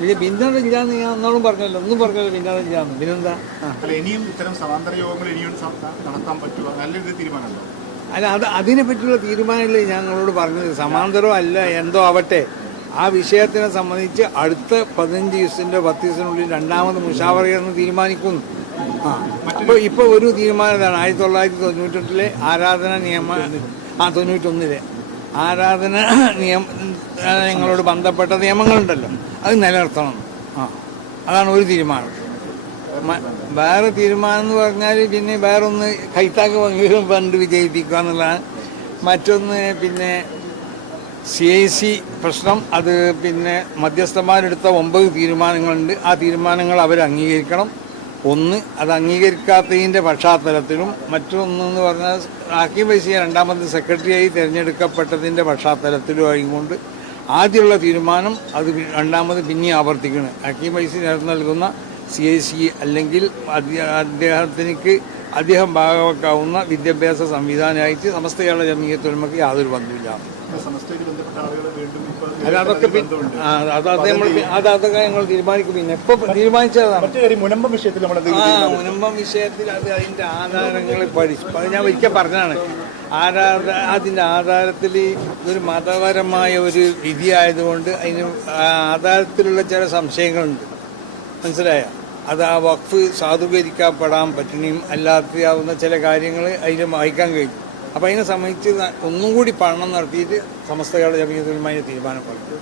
ഇല്ല എന്ന് ഞാൻ ഒന്നോളും പറഞ്ഞല്ലോ. ഒന്നും പറഞ്ഞല്ലോ ഭിന്നതയില്ലാന്ന് പിന്നെന്താ ആ. അല്ല ഇനിയും ഇത്തരം സമാന്തര യോഗങ്ങൾ ഇനിയും നടത്താൻ പറ്റുക നല്ല രീതിയിൽ തീരുമാനമല്ലോ. അല്ല അത് അതിനെ പറ്റിയുള്ള തീരുമാനമല്ലേ ഞങ്ങളോട് പറഞ്ഞത്. സമാന്തരോ അല്ല എന്തോ ആവട്ടെ. ആ വിഷയത്തിനെ സംബന്ധിച്ച് അടുത്ത പതിനഞ്ച് ദിവസത്തിന്റെ പത്ത് ദിവസത്തിനുള്ളിൽ രണ്ടാമത് മുഷാവറയെന്ന് തീരുമാനിക്കുന്നു. ആ. അപ്പോൾ ഇപ്പോൾ ഒരു തീരുമാനമാണ് ആയിരത്തി തൊള്ളായിരത്തി തൊണ്ണൂറ്റെട്ടിലെ ആരാധന നിയമ ആ തൊണ്ണൂറ്റൊന്നിലെ. ആരാധന നിയമങ്ങളോട് ബന്ധപ്പെട്ട നിയമങ്ങളുണ്ടല്ലോ. അത് നിലനിർത്തണം. ആ അതാണ് ഒരു തീരുമാനം. വേറെ തീരുമാനം എന്ന് പറഞ്ഞാൽ പിന്നെ വേറൊന്ന് കൈത്താക്ക് പങ്കുകളും ഫണ്ട് വിജയിപ്പിക്കുക എന്നുള്ളതാണ്. മറ്റൊന്ന് പിന്നെ സി ഐ സി പ്രശ്നം അത് പിന്നെ മധ്യസ്ഥന്മാരെടുത്ത ഒമ്പത് തീരുമാനങ്ങളുണ്ട്. ആ തീരുമാനങ്ങൾ അവർ അംഗീകരിക്കണം ഒന്ന് അത് അംഗീകരിക്കാത്തതിന്റെ പശ്ചാത്തലത്തിലും മറ്റൊന്നെന്ന് പറഞ്ഞാൽ ആക്കിം വൈസിയെ രണ്ടാമത് സെക്രട്ടറിയായി തിരഞ്ഞെടുക്കപ്പെട്ടതിന്റെ പശ്ചാത്തലത്തിലും ആയിക്കൊണ്ട് ആദ്യമുള്ള തീരുമാനം അത് രണ്ടാമത് പിന്നെ ആവർത്തിക്കണം. ഹക്കീം വൈസി നൽകുന്ന സി ഐ സി അല്ലെങ്കിൽ അദ്ദേ- അദ്ദേഹത്തിനിക്ക് അദ്ദേഹം ഭാഗമാക്കാവുന്ന വിദ്യാഭ്യാസ സംവിധാനമായിട്ട് സമസ്ത കേരള ജമീയത്തൊരുമക്ക് യാതൊരു ബന്ധമില്ല അതൊക്കെ നമ്മൾ ഞങ്ങൾ തീരുമാനിക്കും. പിന്നെ എപ്പോൾ തീരുമാനിച്ചതാണ്. മുനമ്പം വിഷയത്തിൽ ആ മുനമ്പം വിഷയത്തിൽ അത് അതിന്റെ ആധാരങ്ങൾ പഠിച്ചു ഞാൻ ഒരിക്കൽ പറഞ്ഞാണ് ആരാധ അതിന്റെ ആധാരത്തിൽ ഒരു മതപരമായ ഒരു വിധി ആയതുകൊണ്ട് അതിന് ആധാരത്തിലുള്ള ചില സംശയങ്ങളുണ്ട്. മനസ്സിലായ? അത് ആ വഖഫ് സാധൂകരിക്കപ്പെടാൻ പറ്റുകയും അല്ലാത്തയാവുന്ന ചില കാര്യങ്ങൾ അതിൽ വായിക്കാൻ കഴിയും. അപ്പം അതിനെ സംബന്ധിച്ച് ഒന്നും കൂടി പഠനം നടത്തിയിട്ട് സമസ്തകളുടെ കേരള ജമീയത്തുമായി തീരുമാനം പറഞ്ഞു